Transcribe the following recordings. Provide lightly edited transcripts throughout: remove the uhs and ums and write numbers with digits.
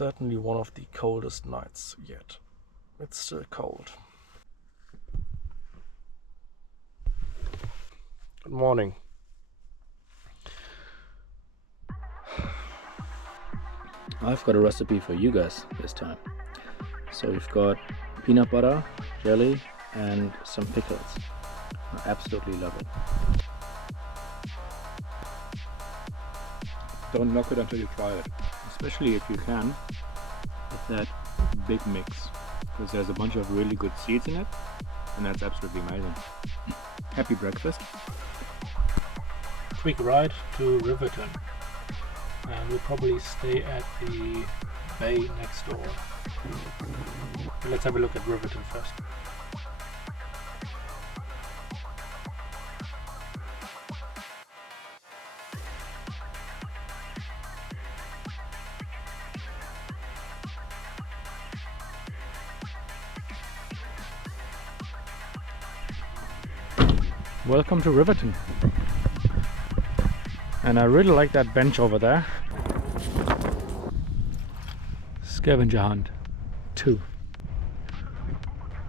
certainly one of the coldest nights yet. It's still cold. Good morning. I've got a recipe for you guys this time. So we've got peanut butter, jelly and some pickles. I absolutely love it. Don't knock it until you try it. Especially if you can, with that big mix. Because there's a bunch of really good seeds in it. And that's absolutely amazing. Happy breakfast. Quick ride to Riverton. And we'll probably stay at the bay next door. But let's have a look at Riverton first. Welcome to Riverton. And I really like that bench over there. Scavenger hunt 2.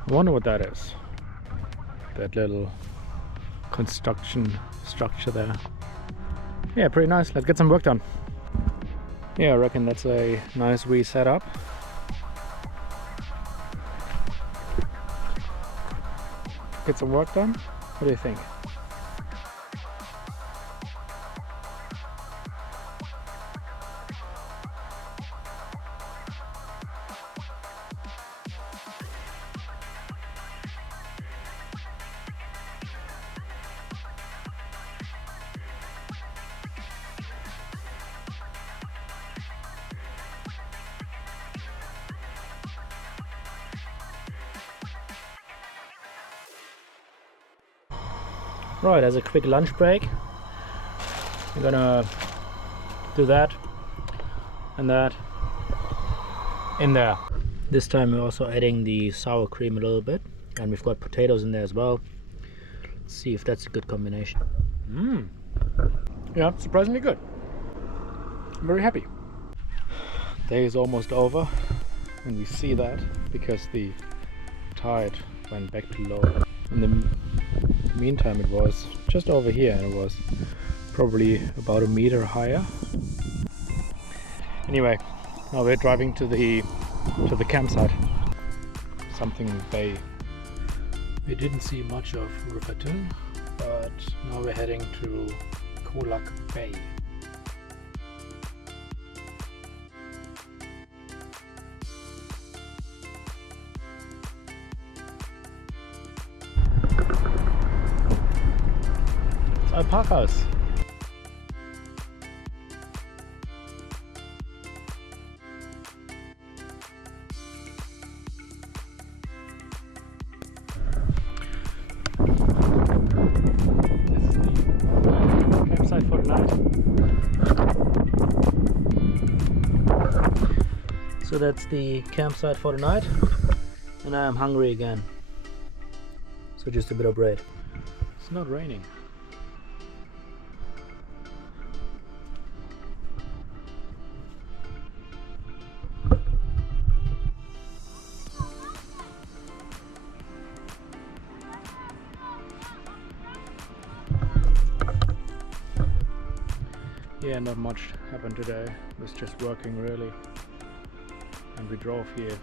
I wonder what that is. That little construction structure there. Yeah, pretty nice. Let's get some work done. Yeah, I reckon that's a nice wee setup. Get some work done. What do you think? Right, as a quick lunch break, I'm gonna do that and that in there. This time we're also adding the sour cream a little bit, and we've got potatoes in there as well. Let's see if that's a good combination. Yeah, surprisingly good. I'm very happy. Day is almost over, and we see that because the tide went back to low. In the meantime, it was just over here, and it was probably about a meter higher. Anyway, now we're driving to the campsite. Something Bay. We didn't see much of Riverton, but now we're heading to Colac Bay. Alpacas. This is the campsite for the night. So that's the campsite for the night, and I am hungry again. So just a bit of bread. It's not raining. Yeah, not much happened today. It was just working really. And we drove here.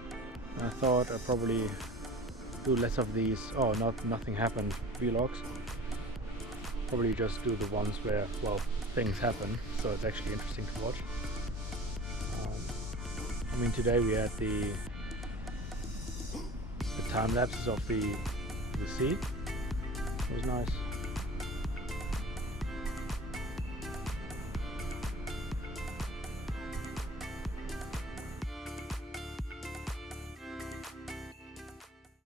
I thought I'd probably do less of these, nothing happened vlogs. Probably just do the ones where, well, things happen, so it's actually interesting to watch. I mean, today we had the time lapses of the sea. It was nice.